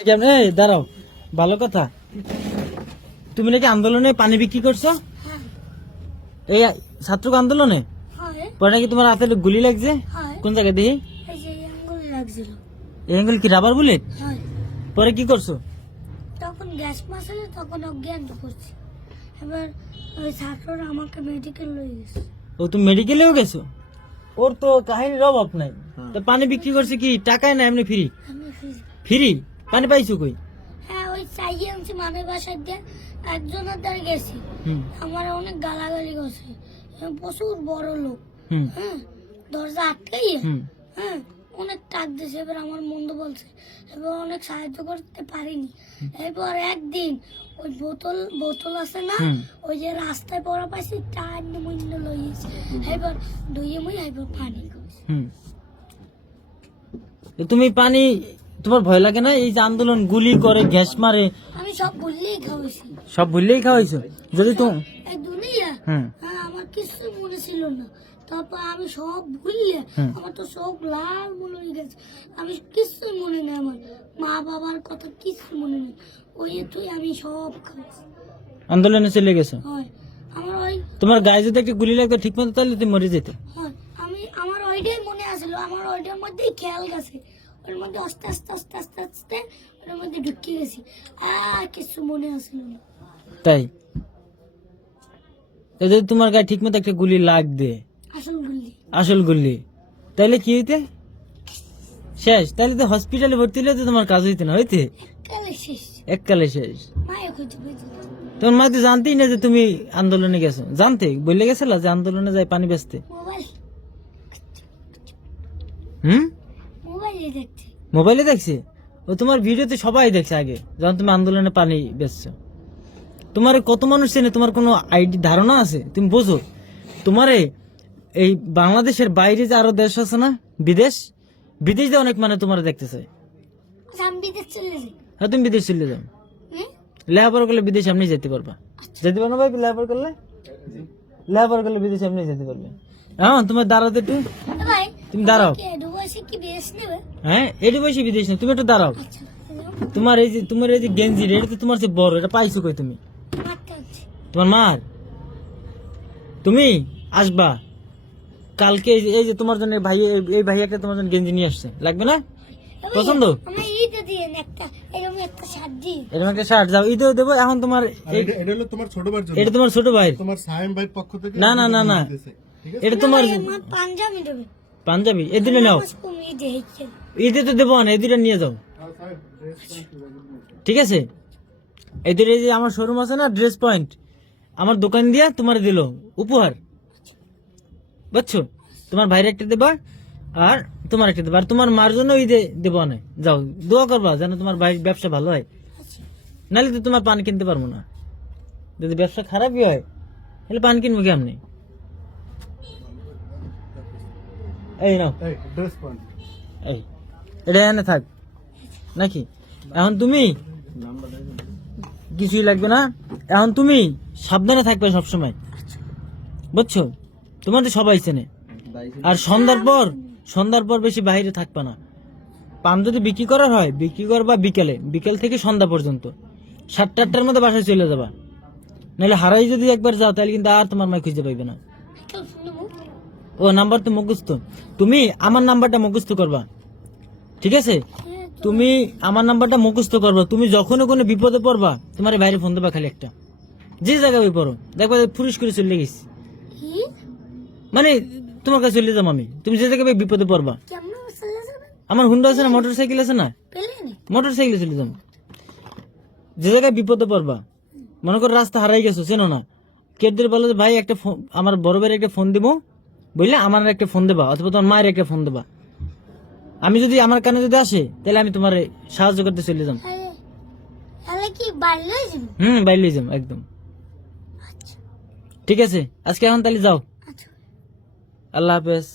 এই দাঁড়াও ভালো কথা। তুমি নাকি আন্দোলনে পানি বিক্রি করছ? হ্যাঁ। এই ছাত্র আন্দোলনে? হয়। পরে নাকি তোমার হাতে গুলি লাগছে? কোন জায়গায় দেখি? এই আঙ্গুল কি রাবার বুলেট পরে কি করছ? তখন গ্যাস মাসালে তখন অজ্ঞান করছি। এবার ওই ছাত্ররা আমাকে মেডিকেল লয়ে গেছে। ও তুমি মেডিকেলেও গেছো? ওর তো কাহিনীর অভাব নাই। তো পানি বিক্রি করছে কি? টাকায় না এমনি ফ্রি ফ্রি পানি পাইছো কই? হ্যাঁ ওই চাইয়ে আনছি মানে বাসায় দিয়ে। একজনের দ্বারা গেছি। আমার অনেক গালাগালি করছে। প্রচুর বড় লোক। হুম। হ্যাঁ দরজা আটকাই হ্যাঁ অনেক টাক দিয়েছে এবার আমার মন্দ বলছে। এবার অনেক সাহায্য করতে পারিনি। এরপর একদিন ওই বোতল বোতল আছে না ওই যে রাস্তায় পড়া পাইছি টান মইন্য লইয়েছে। এবার দুইয়ে মই এবার পানি হুম। তুমি পানি তোমার ভয় লাগে না? এই যে আন্দোলন গুলি করে গ্যাস মারে। আমি সব বললেই খাওয়াইছি। সব ভুললেই খাওয়াইছো? যদি তো এই দুনিয়া হুম। হ্যাঁ আমার কিছু মনে ছিল না। তারপর আমি সব ভুললে আমার তো সব লাল মনে হয়ে গেছে। আমি কিছু মনে নেই আমার। মা বাবার কথা কিছু মনে নেই। ওই তুই আমি সব খাওয়াইছি। আন্দোলনে চলে গেছো? আমার ওই তোমার গায়ে যদি একটা গুলি লাগতো ঠিক মতো তাহলে তুমি মরে যেতে। আমি আমার ওইটাই মনে আসলো আমার ওইটার মধ্যেই খেয়াল গেছে। ওর মধ্যে আস্তে আস্তে আস্তে আস্তে আস্তে ওর মধ্যে ঢুকিয়ে গেছি। আর কিছু মনে আসলো না। তাই? যদি তোমার গায়ে ঠিক মতো একটা গুলি লাগবে আসল বললি আসল গুলি। তাহলে কি হইতে? শেষ। তাহলে তো হসপিটালে ভর্তি হলে তো তোমার কাজ হইতে না হইতে? কালে শেষ। এককালে শেষ। তোমার মা তো জানতেই না যে তুমি আন্দোলনে গেছো। জানতে? বললে গেছিল যে আন্দোলনে যায় পানি বেচতে? হুম? মোবাইলে দেখছি? ও তোমার ভিডিওতে সবাই দেখছে আগে। যখন তুমি আন্দোলনে পানি বেচছো। তোমার কত মানুষ চেনে? তোমার কোনো আইডি ধারণা আছে? তুমি বোঝো। তোমারে এই বাংলাদেশের বাইরে যে আরও দেশ আছে না বিদেশ বিদেশে অনেক মানে তোমার দেখতে চায় আমি বিদেশ চলে যাই। হ্যাঁ তুমি বিদেশ চলে যাও। হুম? লেখাপড়া করলে বিদেশ আপনি যেতে পারবা। যেতে পারো ভাই লেখাপড়া করলে? লেখাপড়া করলে বিদেশ আপনি যেতে পারবে হ্যাঁ তোমার দাঁড়াতে একটু। তুমি দাঁড়াও। নেবে? হ্যাঁ এটি বসে বিদেশ নেই। তুমি একটু দাঁড়াও। আচ্ছা তোমার এই যে তোমার এই যে গেঞ্জি এটা তো তোমার চেয়ে বড় এটা পাইছো কই তুমি? তোমার মার? তুমি আসবা। কালকে এই যে- তোমার জন্য ভাই এই- ভাই একটা তোমার জন্য গেঞ্জি নিয়ে আসছে। লাগবে না? পছন্দ? এরকম একটা শার্ট যাও ঈদেও দেবো এখন তোমার এটা এটা হলো তোমার ছোট ভাইয়ের এটা তোমার ছোট ভাই তোমার সায়েম ভাইয়ের পক্ষ থেকে না না না না। দিতেছে। ঠিক আছে? এটা তোমার পাঞ্জাবি দেবে। পাঞ্জাবি? দুটো নাও। ঈদে তো দেবো না এই দুটো নিয়ে যাও। ঠিক আছে? এই দুটো যে আমার শোরুম আছে না ড্রেস পয়েন্ট আমার দোকান দিয়া তোমার দিল। উপহার। বুঝছ? তোমার ভাইয়ের একটা দেবা আর তোমার একটা দেবা। আর তোমার মার জন্য ঈদে দেবো না। যাও দোয়া করবা যেন তোমার ভাইয়ের ব্যবসা ভালো হয়। নাহলে তো তোমার পান কিনতে পারব না। যদি ব্যবসা খারাপই হয় তাহলে পান কিনবো কি কেমনি? এই নাও। এই ড্রেস পয়েন্ট এই এটা এনে থাক। নাকি? এখন তুমি? কিছুই লাগবে না। এখন তুমি সাবধানে থাকবে সবসময়। বুঝছ? তোমার তো সবাই চেনে। আর সন্ধ্যার পর সন্ধ্যার পর বেশি বাইরে থাকবে না। পান যদি বিক্রি করার হয় বিক্রি করবা বিকেলে। বিকেল থেকে সন্ধ্যা পর্যন্ত। সাতটা আটটার মধ্যে বাসায় চলে যাবা। নাহলে হারাই যদি একবার যাও তাহলে কিন্তু আর তোমার মাই খুঁজে পাইবে না। ও নাম্বার তো মুখস্থ। তুমি আমার নাম্বারটা মুখস্থ করবা। ঠিক আছে? হ্যাঁ তুমি আমার নাম্বারটা মুখস্থ করবা। তুমি যখনই কোনো বিপদে পড়বা তোমার বাইরে ফোন দেবা খালি একটা। যে জায়গায় ওই পড়ো। দেখবা ফুরিস করে চলে গেছি। মানে তোমার কাছে চলে যাব আমি। তুমি যে জায়গায় বিপদে পড়বা। আমার হুন্ডা আছে না? মোটর সাইকেল আছে না? মোটর সাইকেলে চলে যাব। যে জায়গায় বিপদে পড়বা মনে করো রাস্তা হারাই গেছো চেনো না। কেদের বলো ভাই একটা ফোন আমার বড় ভাইয়ের একটা ফোন দিব বুঝলে আমার একটা ফোন দেবা অথবা তোমার মায়ের একটা ফোন দেবা। আমি যদি আমার কানে যদি আসে তাহলে আমি তোমার সাহায্য করতে চলে যাম। হম বাইরে যাম একদম। আচ্ছা। ঠিক আছে আজকে এখন তাহলে যাও। আচ্ছা। আল্লাহ হাফেজ।